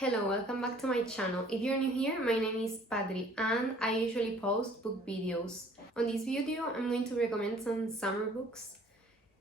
Hello, welcome back to my channel. If you're new here, my name is Padri and I usually post book videos. On this video, I'm going to recommend some summer books.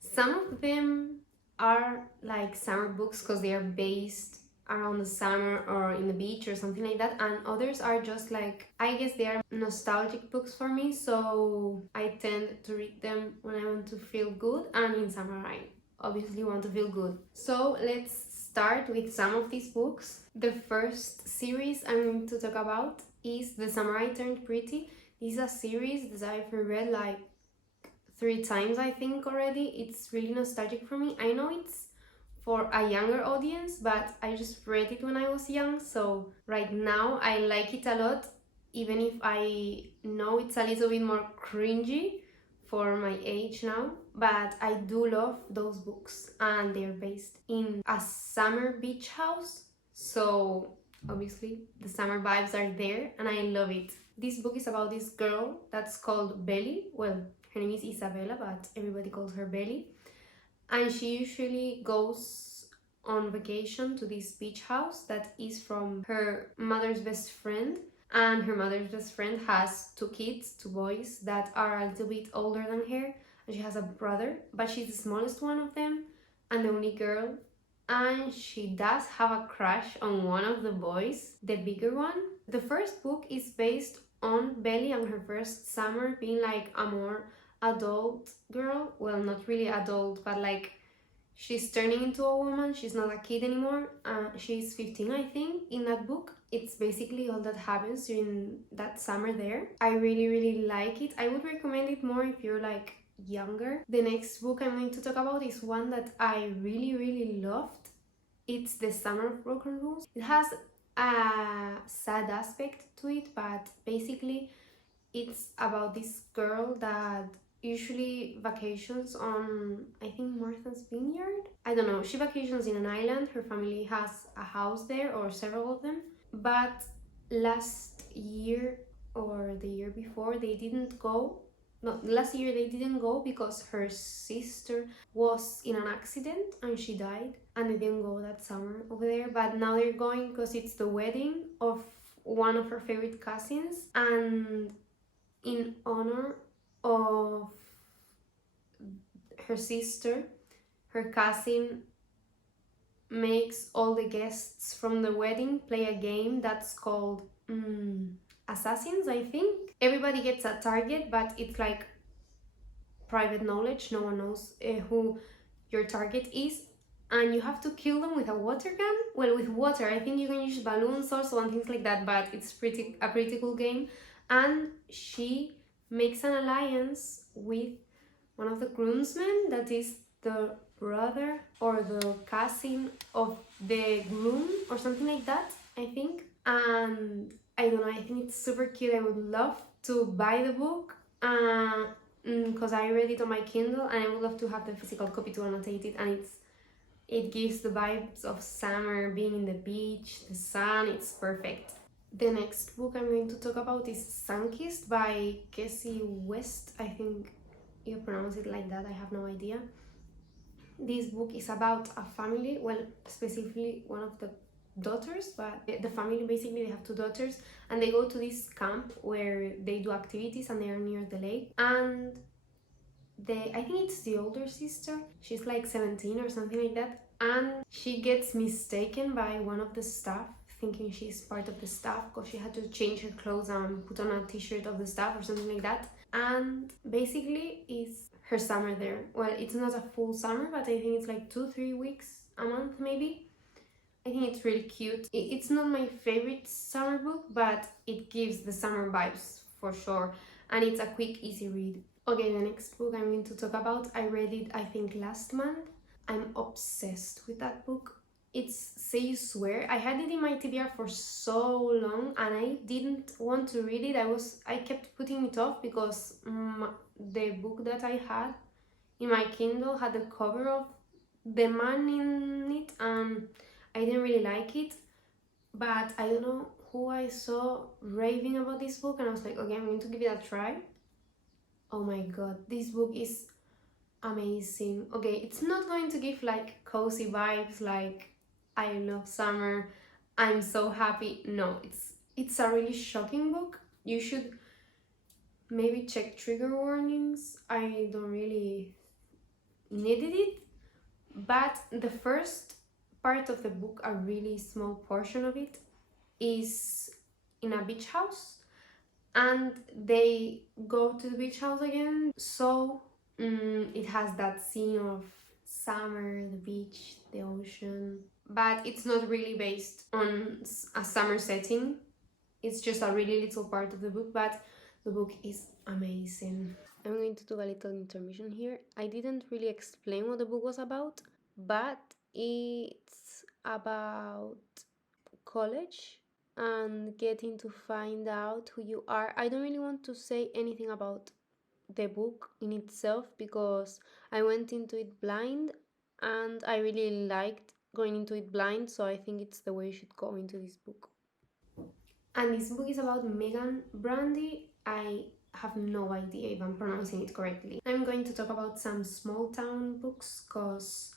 Some of them are like summer books because they are based around the summer or in the beach or something like that, and others are just like, I guess they are nostalgic books for me, so I tend to read them when I want to feel good, and in summer I obviously want to feel good. So let's start with some of these books. The first series I'm going to talk about is The Summer I Turned Pretty. This is a series that I've read like 3 times I think already. It's really nostalgic for me. I know it's for a younger audience, but I just read it when I was young, so right now I like it a lot, even if I know it's a little bit more cringy for my age now, but I do love those books, and they're based in a summer beach house, so obviously the summer vibes are there and I love it. This book is about this girl that's called Belly. Well, her name is Isabella, but everybody calls her Belly, and she usually goes on vacation to this beach house that is from her mother's best friend, and her mother's best friend has 2 kids, 2 boys that are a little bit older than her, and she has a brother, but she's the smallest one of them and the only girl, and she does have a crush on one of the boys, the bigger one. The first book is based on Belly and her first summer being like a more adult girl. Well, not really adult, but like she's turning into a woman. She's not a kid anymore. She's 15, I think, in that book. It's basically all that happens during that summer there. I really like it. I would recommend it more if you're like younger. The next book I'm going to talk about is one that I really loved. It's The Summer of Broken Rules. It has a sad aspect to it, but basically it's about this girl that usually vacations on, I think, Martha's Vineyard. I don't know, she vacations in an island. Her family has a house there, or several of them, but last year or the year before they didn't go. No, last year they didn't go because her sister was in an accident and she died, and they didn't go that summer over there, but now they're going because it's the wedding of one of her favorite cousins, and in honor of her sister, her cousin makes all the guests from the wedding play a game that's called Assassins, I think. Everybody gets a target, but it's like private knowledge. No one knows who your target is, and you have to kill them with a water gun. Well, with water. I think you can use balloons also and things like that, but it's a pretty cool game. And she makes an alliance with one of the groomsmen that is the brother or the cousin of the groom or something like that, I think. And I don't know, I think it's super cute. I would love to buy the book because I read it on my Kindle, and I would love to have the physical copy to annotate it, and it gives the vibes of summer, being in the beach, the sun. It's perfect. The next book I'm going to talk about is Sunkist by Cassie West. I think you pronounce it like that, I have no idea. This book is about a family, well, specifically one of the daughters, but the family, basically they have 2 daughters, and they go to this camp where they do activities, and they are near the lake, and I think it's the older sister, she's like 17 or something like that, and she gets mistaken by one of the staff, thinking she's part of the staff because she had to change her clothes and put on a t-shirt of the staff or something like that. And basically it's her summer there. Well, it's not a full summer, but I think it's like 2-3 weeks a month maybe. I think it's really cute. It's not my favorite summer book, but it gives the summer vibes for sure, and it's a quick, easy read. Okay, the next book I'm going to talk about, I read it I think last month. I'm obsessed with that book. It's Say You Swear. I had it in my TBR for so long and I didn't want to read it. I kept putting it off because the book that I had in my Kindle had the cover of the man in it, and I didn't really like it. But I don't know who I saw raving about this book, and I was like, okay, I'm going to give it a try. Oh my god, this book is amazing. Okay, it's not going to give like cozy vibes like I love summer I'm so happy. No, it's a really shocking book. You should maybe check trigger warnings. I don't really needed it, but the first part of the book, a really small portion of it, is in a beach house, and they go to the beach house again. So it has that scene of summer, the beach, the ocean, but it's not really based on a summer setting. It's just a really little part of the book, but the book is amazing. I'm going to do a little intermission here. I didn't really explain what the book was about, but it's about college and getting to find out who you are. I don't really want to say anything about the book in itself because I went into it blind and I really liked going into it blind, so I think it's the way you should go into this book. And this book is about Megan Brandy. I have no idea if I'm pronouncing it correctly. I'm going to talk about some small town books because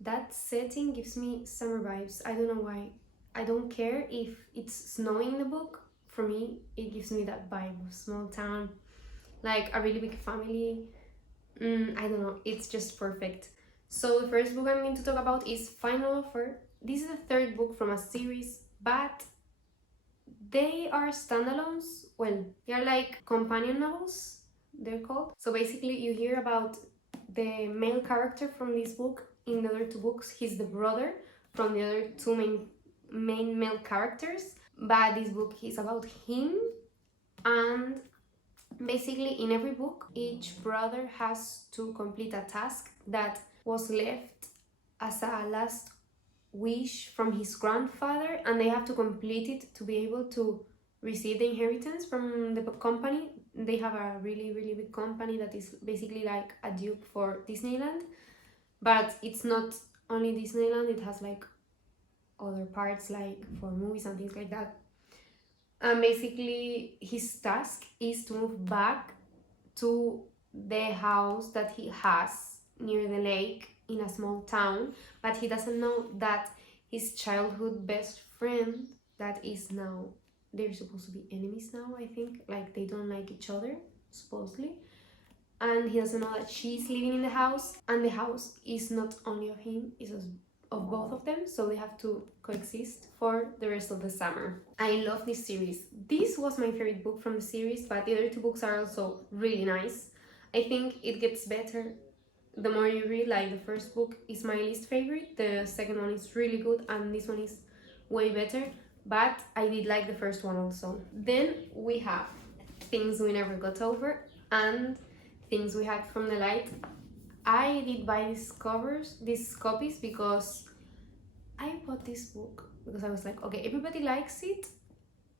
that setting gives me summer vibes. I don't know why. I don't care if it's snowing in the book. For me, it gives me that vibe of small town, like a really big family. I don't know, it's just perfect. So the first book I'm going to talk about is Final Offer. This is the third book from a series, but they are standalones. Well, they're like companion novels, they're called. So basically you hear about the male character from this book in the other two books. He's the brother from the other two main male characters, but this book is about him. And basically in every book, each brother has to complete a task that was left as a last wish from his grandfather, and they have to complete it to be able to receive the inheritance from the company. They have a really big company that is basically like a dupe for Disneyland, but it's not only Disneyland, it has like other parts like for movies and things like that. And basically his task is to move back to the house that he has near the lake in a small town, but he doesn't know that his childhood best friend, that is now, they're supposed to be enemies now, I think, like they don't like each other supposedly, and he doesn't know that she's living in the house, and the house is not only of him, it's of both of them, so they have to coexist for the rest of the summer. I love this series. This was my favorite book from the series, but the other two books are also really nice. I think it gets better the more you read. Like the first book is my least favorite, the second one is really good, and this one is way better, but I did like the first one also. Then we have Things We Never Got Over and Things We Had From the Light. I did buy these copies because I bought this book because I was like, okay, everybody likes it,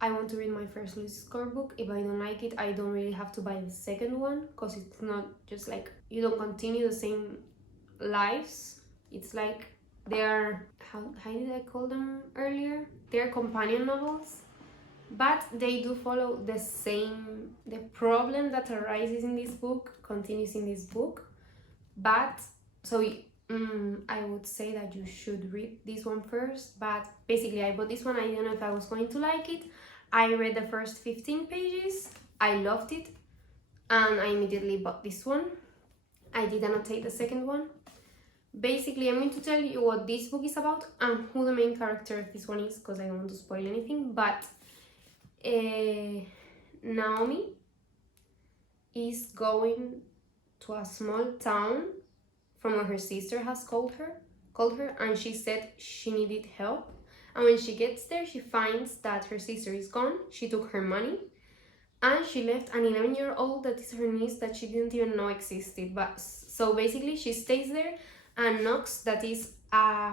I want to read my first Lucy Score book. If I don't like it, I don't really have to buy the second one, because it's not just like you don't continue the same lives. It's like they're, how did I call them earlier? They're companion novels, but they do follow the problem that arises in this book continues in this book. But so I would say that you should read this one first, but basically I bought this one. I didn't know if I was going to like it. I read the first 15 pages, I loved it, and I immediately bought this one. I did annotate the second one. Basically, I'm going to tell you what this book is about and who the main character of this one is, because I don't want to spoil anything, but Naomi is going to a small town from where her sister has called her, and she said she needed help. And when she gets there, she finds that her sister is gone. She took her money, and she left an 11-year-old that is her niece that she didn't even know existed. But so basically, she stays there, and Knox, that is a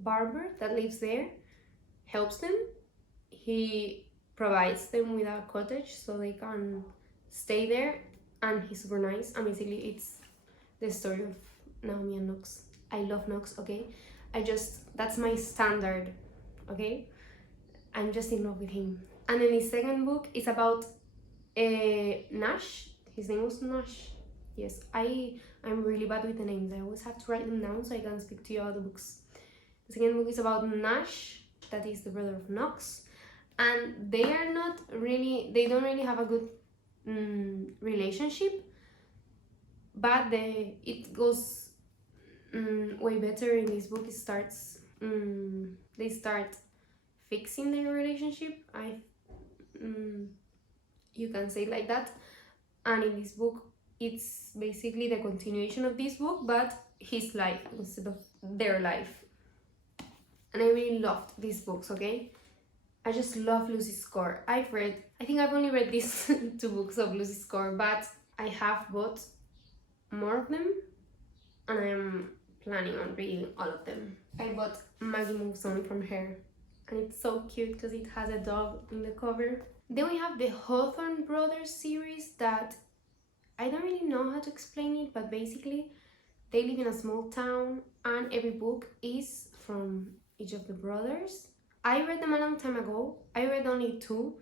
barber that lives there, helps them. He provides them with a cottage so they can stay there, and he's super nice. And basically, it's the story of Naomi and Knox. I love Knox, okay? That's my standard, okay? I'm just in love with him. And then the second book is about Nash. His name was Nash. Yes, I'm really bad with the names. I always have to write them down so I can speak to you about the books. The second book is about Nash, that is the brother of Knox, and they don't really have a good relationship, but it goes way better in this book. It starts they start fixing their relationship. You can say it like that. And in this book, it's basically the continuation of this book, but his life instead of their life. And I really loved these books, okay? I just love Lucy's Score. I think I've only read these 2 books of Lucy's Score, but I have bought more of them, and I'm planning on reading all of them. I bought Maggie Moves On from her, and it's so cute because it has a dog in the cover. Then we have the Hawthorne Brothers series that I don't really know how to explain it, but basically they live in a small town and every book is from each of the brothers. I read them a long time ago. I read only 2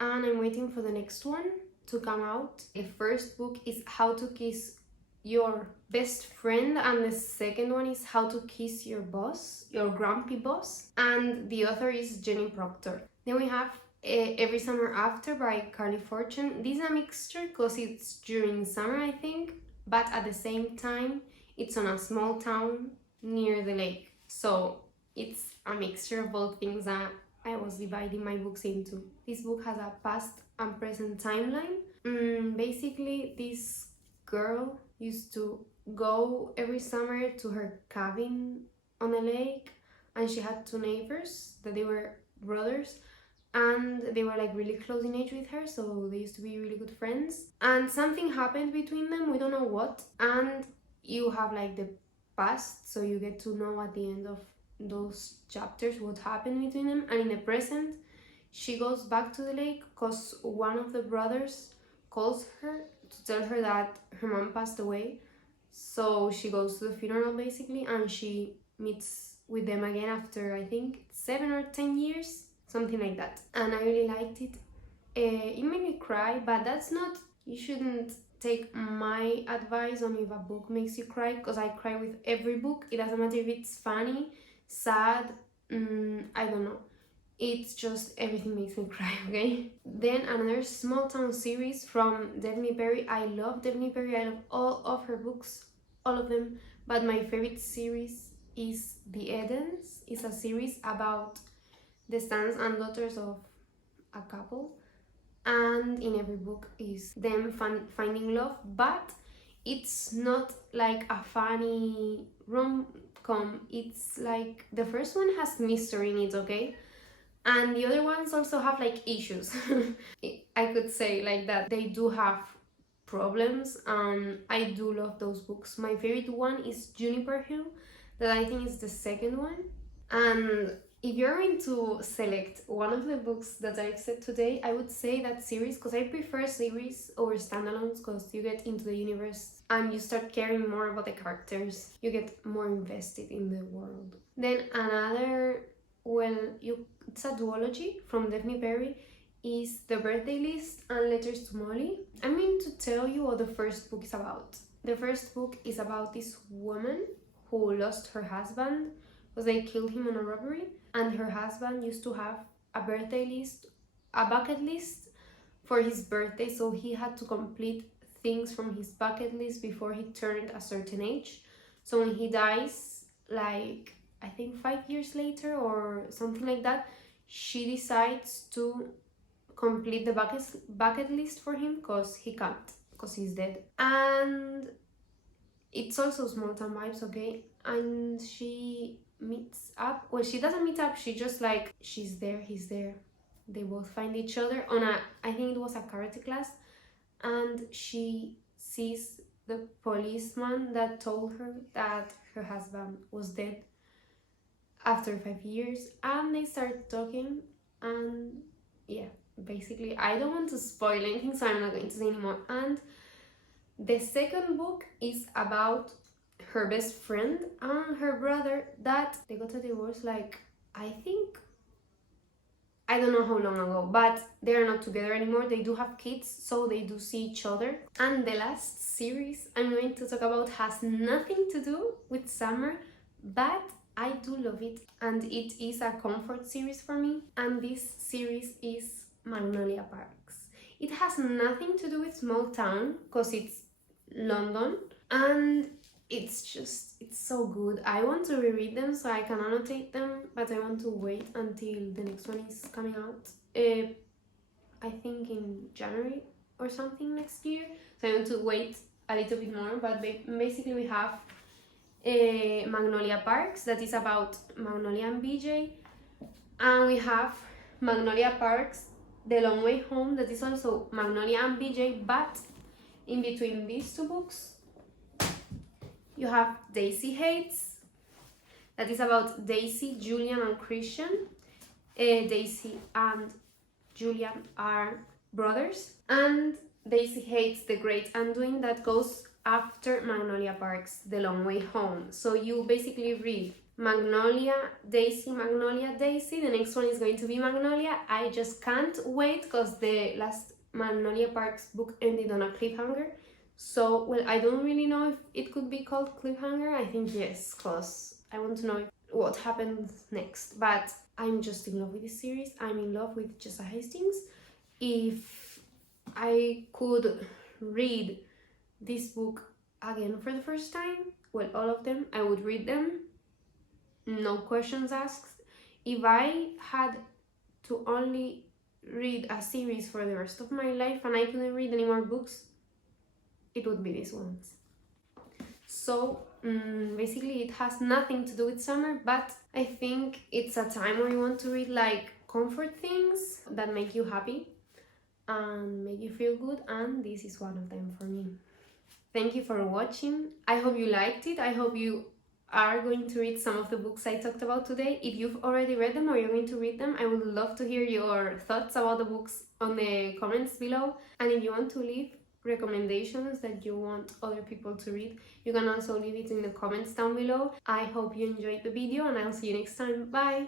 and I'm waiting for the next one to come out. The first book is How to Kiss Your Best Friend, and the second one is How to Kiss Your Boss, Your Grumpy Boss, and the author is Jenny Proctor. Then we have Every Summer After by Carly Fortune. This is a mixture because it's during summer, I think, but at the same time it's on a small town near the lake, so it's a mixture of both things that I was dividing my books into. This book has a past and present timeline. Basically this girl used to go every summer to her cabin on a lake, and she had 2 neighbors that they were brothers, and they were like really close in age with her, so they used to be really good friends. And something happened between them, we don't know what, and you have like the past, so you get to know at the end of those chapters what happened between them. And in the present, she goes back to the lake because one of the brothers calls her to tell her that her mom passed away, so she goes to the funeral basically, and she meets with them again after I think 7 or 10 years, something like that. And I really liked it. It made me cry, but that's not, you shouldn't take my advice on if a book makes you cry, because I cry with every book. It doesn't matter if it's funny, sad, I don't know, it's just everything makes me cry, okay? Then another small town series from Daphne Perry. I love Daphne Perry, I love all of her books, all of them, but my favorite series is The Edens. It's a series about the sons and daughters of a couple, and in every book is them finding love, but it's not like a funny rom-com. It's like the first one has mystery in it, okay? And the other ones also have like issues. I could say like that. They do have problems, and I do love those books. My favorite one is Juniper Hill, that I think is the second one. And if you're going to select one of the books that I've said today, I would say that series, because I prefer series over standalones, because you get into the universe and you start caring more about the characters. You get more invested in the world. Then another, it's a duology from Daphne Perry, is The Birthday List and Letters to Molly. I'm going to tell you what the first book is about. The first book is about this woman who lost her husband because they killed him on a robbery, and her husband used to have a bucket list for his birthday, so he had to complete things from his bucket list before he turned a certain age. So when he dies, like I think 5 years later or something like that, she decides to complete the bucket list for him because he can't, because he's dead. And it's also small town vibes, okay? And she meets up, well, she doesn't meet up, she just like, she's there, he's there, they both find each other on I think it was a karate class, and she sees the policeman that told her that her husband was dead after 5 years, and they start talking. And yeah, basically I don't want to spoil anything, so I'm not going to say anymore. And the second book is about her best friend and her brother that they got a divorce, like I don't know how long ago, but they are not together anymore. They do have kids, so they do see each other. And the last series I'm going to talk about has nothing to do with summer, but I do love it, and it is a comfort series for me, and this series is Magnolia Parks. It has nothing to do with small town because it's London, and it's so good. I want to reread them so I can annotate them, but I want to wait until the next one is coming out. I think in January or something next year. So I want to wait a little bit more, but basically we have Magnolia Parks, that is about Magnolia and BJ, and we have Magnolia Parks, The Long Way Home, that is also Magnolia and BJ, but in between these two books you have Daisy Hates, that is about Daisy, Julian and Christian. Daisy and Julian are brothers, and Daisy Hates the Great Undoing, that goes after Magnolia Parks, The Long Way Home. So you basically read Magnolia, Daisy, Magnolia, Daisy. The next one is going to be Magnolia. I just can't wait because the last Magnolia Parks book ended on a cliffhanger. So, well, I don't really know if it could be called cliffhanger. I think yes, because I want to know what happens next. But I'm just in love with this series. I'm in love with Jessa Hastings. If I could read this book again for the first time, well, all of them, I would read them, no questions asked. If I had to only read a series for the rest of my life and I couldn't read any more books, it would be these ones. So basically it has nothing to do with summer, but I think it's a time where you want to read like comfort things that make you happy and make you feel good, and this is one of them for me. Thank you for watching. I hope you liked it. I hope you are going to read some of the books I talked about today. If you've already read them or you're going to read them, I would love to hear your thoughts about the books on the comments below. And if you want to leave recommendations that you want other people to read, you can also leave it in the comments down below. I hope you enjoyed the video, and I'll see you next time. Bye!